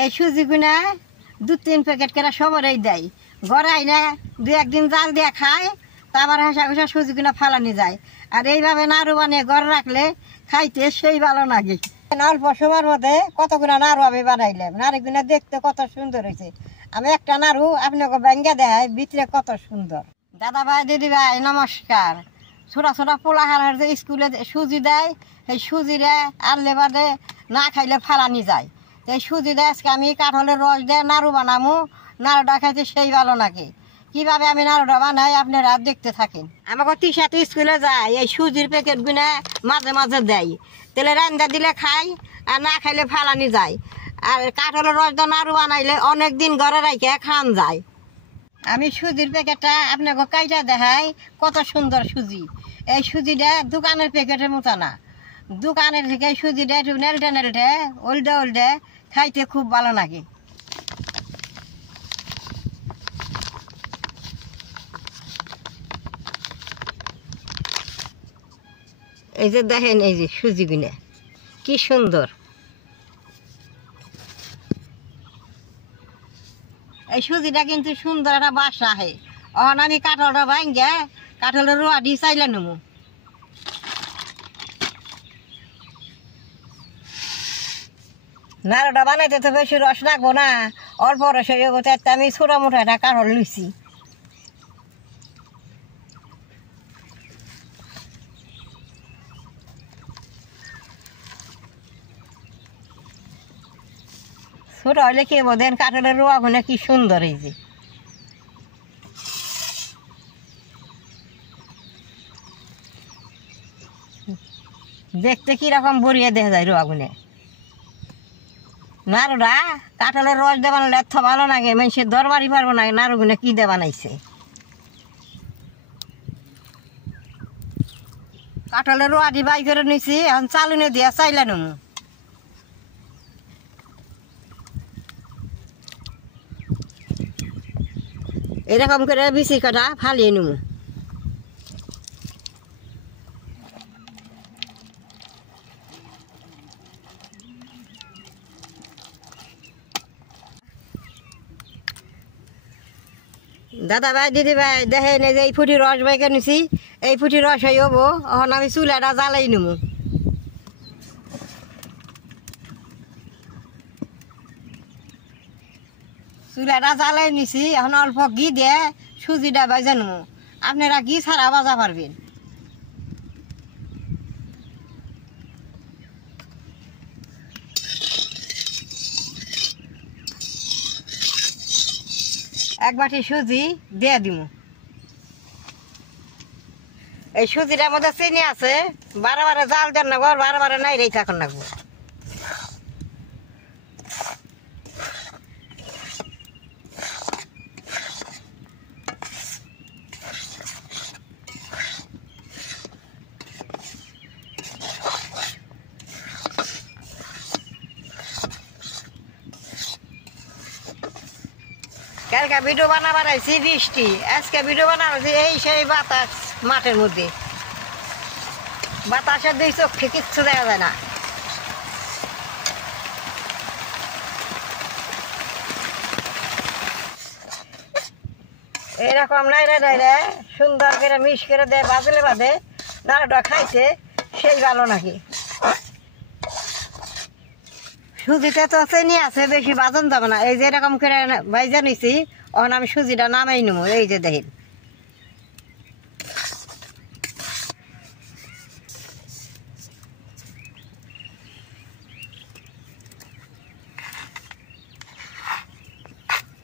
এই সুজি গুনা 2-3 প্যাকেট করে সবরেই দেয় গড়াই না 2-1 দিন জাল দিয়ে খায় তারপর হাসা ঘষা সুজি গুনা ফালানি যায় আর এইভাবে নাড়ু বানিয়ে গড় রাখলে খাইতে সেই ভালো লাগে অল্প সময়ের মধ্যে কতগুলো নাড়ু আমি বানাইলাম নাড়ুগুলো দেখতে কত সুন্দর হয়েছে আমি একটা নাড়ু আপনাকে ব্যাঙ্গে দেয় ভিতরে কত সুন্দর দাদা ভাই দিদি ভাই নমস্কার ছোটা ছোটা পোলাহানের যে স্কুলে সুজি দেয় সেই সুজিরে আনলে বাদে না খাইলে ফালানি যায় এই সুজি দেয় আজকে আমি কাঁঠালের রস দিয়ে নাড়ু বানামু নাড়ুটা খাইতে সেই ভালো লাগে কিভাবে আমি নাড়ুটা বানাই আপনারা দেখতে থাকেন আমাকে টিশার্ট স্কুলে যায় এই সুজির প্যাকেট গুনা মাঝে মাঝে দেয় তেলে রান্না দিলে খাই আর না খাইলে ফালানি যায় আর কাঁঠালের রস দিয়ে নাড়ু বানাইলে অনেক দিন ঘরে রাখে খান যায় আমি সুজির প্যাকেটটা আপনাকে কাইটা দেখাই কত সুন্দর সুজি এই সুজিটা দোকানের প্যাকেটের মতো না দোকানের থেকে সুজিটা একটু নেলটে নেলটে উল্টে উল্টে খাইতে খুব ভালো লাগে এই যে দেখেন এই যে সুজিগুলো কি সুন্দর এই সুজিটা কিন্তু সুন্দর একটা বাসা আহে অহন আমি কাঁঠালটা ভাঙ্গে কাঁঠালের রোয়া দিয়ে চাইলে নেবো নাড়ুটা বানাইতে তো বেশি রস লাগবো না অল্প রস আমি ছোটো মোটো একটা কাঁঠাল লুইছি ছোট হলে কি বোধেন কাঁঠালের রোয়া গুলো কি সুন্দর এই যে দেখতে কিরকম বড়িয়ে দেখা যায় রোয়া গুনে নাড়ুটা কাঁঠালের রস দিয়ে বানালে এত ভালো লাগে মানুষের দরবারই পারবো না নাড়ু গুনে কি দিয়ে বানাইছে কাঁঠালের রোয়া দিয়ে বাই করে নিছি এখন চালুনে দিয়ে চাইলে নেবো এরকম করে বিচি কাটা ফালিয়ে নেব দাদা ভাই দিদি ভাই দেখেন এই যে এই ফুটি রস বাইকে নিছি এই ফুটি রস হয়ে হবো এখন আমি চুলাটা জ্বালাই নেব চুলাটা জ্বালাই নিছি এখন অল্প ঘি দিয়ে সুজিটা বাজে নেব আপনারা ঘি ছাড়া বাজা পারবেন এক বাটি সুজি দিয়ে দিব এই সুজিটার মধ্যে চিনি আছে বারে বারে জাল দেন না বারে বারে নাই রেই থাকুন লাগবো কালকে ভিডিও বানাবার আইছি বৃষ্টি আজকে ভিডিও বানাচ্ছি এই সেই বাতাস মাঠের মধ্যে বাতাসের দুই চোখে কিচ্ছু দেখা যায় না এরকম নাইরে নাইরে সুন্দর করে মিশ করে দেয় বাজলে বাদে নাড়ুটা খাইতে সেই ভালো নাকি সুজিতে তো চিনি আছে বেশি বাজন যাবে না এই যে এরকম করে ভাইজা নিছি এখন আমি সুজিটা নামাই নেবো এই যে দেখেন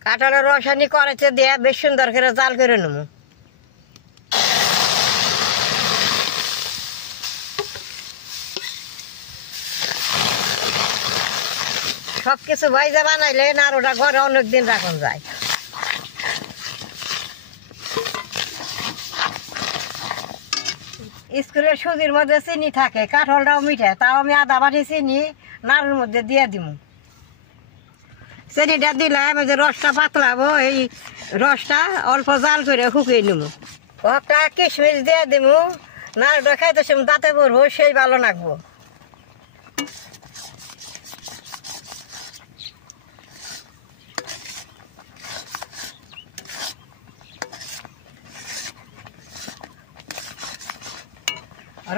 কাঁঠালের রসানি করেছে দিয়ে বেশ সুন্দর করে জাল করে নেবো সবকিছু ভাইজা বানাইলে নাড়ুটা ঘরে অনেকদিন রাখুন যায় স্কুলের সুজির মধ্যে চিনি থাকে কাঁঠালটাও মিঠে তাও আমি আধা বাটি চিনি নাড়ুর মধ্যে দিয়ে দিব চিনিটা দিলাম এই যে রসটা পাতলাবো এই রসটা অল্প জাল করে শুকিয়ে নেবো একটা কিশমিশ দিয়ে দিব নাড়ুটা খাইতে সময় দাঁতে পড়বো সেই ভালো লাগবো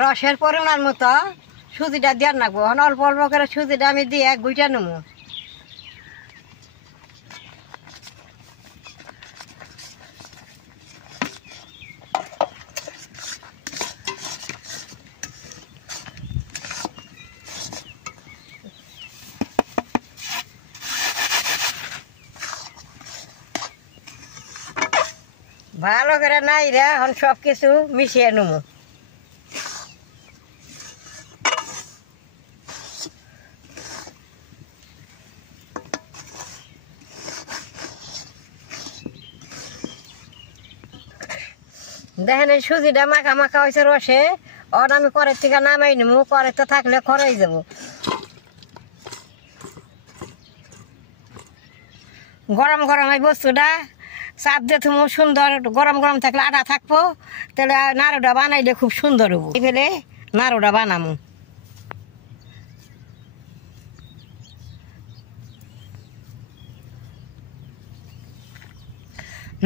রসের পরিমাণ মতো সুজিটা দিয়ে রাখবো। অল্প অল্প করে সুজিটা আমি দিয়ে গুইটা নেবো। ভালো করে নাই রে, এখন সব কিছু মিশিয়ে নেবো। দেখেন এই সুজিটা মাখা মাখা হয়েছে রসে। ওর আমি করের থেকে নামাই নেবো, করে তো থাকলে খরাই যাব। গরম গরম এই বস্তুটা চাপ দিয়ে তুমি সুন্দর গরম গরম থাকলে আটা থাকবো, তাহলে নাড়ুটা বানাইলে খুব সুন্দর হবো। ফেলে নাড়ুটা বানামো।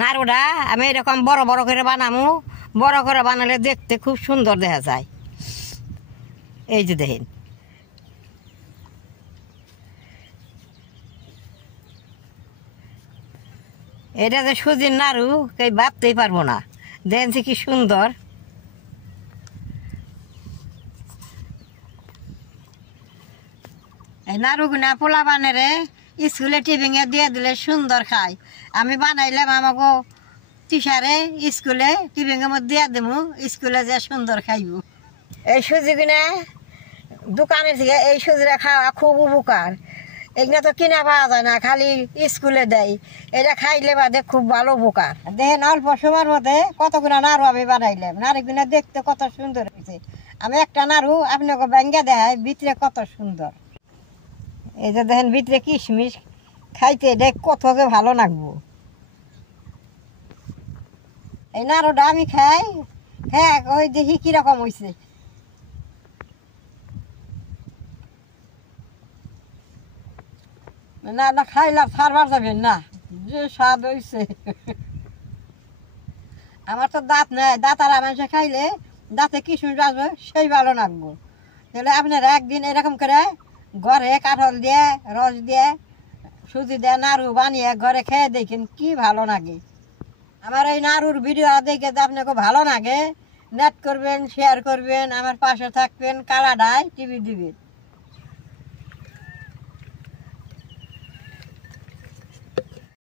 নাড়ুটা আমি এরকম বড় বড় করে বানামো। বড় করে বানালে দেখতে খুব সুন্দর দেখা যায়। এই যে দেখেন, এটা যে সুজির নাড়ু কেউ ভাবতেই পারবো না। দেখেন কি সুন্দর। এই নাড়ুগুনা পোলা বানারে স্কুলে টিফিনে দিয়ে দিলে সুন্দর খায়। আমি বানাইলাম আমাকে টিচারে স্কুলে টিফিনের মধ্যে দিয়ে দেবো, স্কুলে যে সুন্দর খাইব। এই সুজিগুনা দোকানের থেকে এই সুজিটা খাওয়া খুব উপকার। এগুলো তো কিনা পাওয়া যায় না, খালি স্কুলে দেয়। এটা খাইলে বাদে খুব ভালো উপকার। দেখেন অল্প সময়ের মধ্যে কতগুলো নাড়ু আমি বানাইলাম। নাড়ুগুলো দেখতে কত সুন্দর হয়েছে। আমি একটা নাড়ু আপনাকে ব্যাঙ্গে দেয় ভিতরে কত সুন্দর। এই যে দেখেন ভিতরে কিশমিশ, খাইতে দেখ কত যে ভালো লাগবো। এই নাড়ুটা আমি খাই, হ্যাঁ ওই দেখি কিরকম হয়েছে। না না খাইলাম ছাড়বার যাবেন না, যে স্বাদ হয়েছে। আমার তো দাঁত নেই, দাঁতারা মানুষে খাইলে দাঁতে কিশমিশ আসবে, সেই ভালো লাগবো। তাহলে আপনারা একদিন এরকম করে ঘরে কাঁঠাল দিয়ে রস দিয়ে সুজি দিয়ে নাড়ু বানিয়ে ঘরে খেয়ে দেখেন কি ভালো লাগে। আমার এই নাড়ুর ভিডিও দেখে যদি আপনাকে ভালো লাগে, নেট করবেন, শেয়ার করবেন, আমার পাশে থাকবেন, কালাডায় টিভি দিবেন।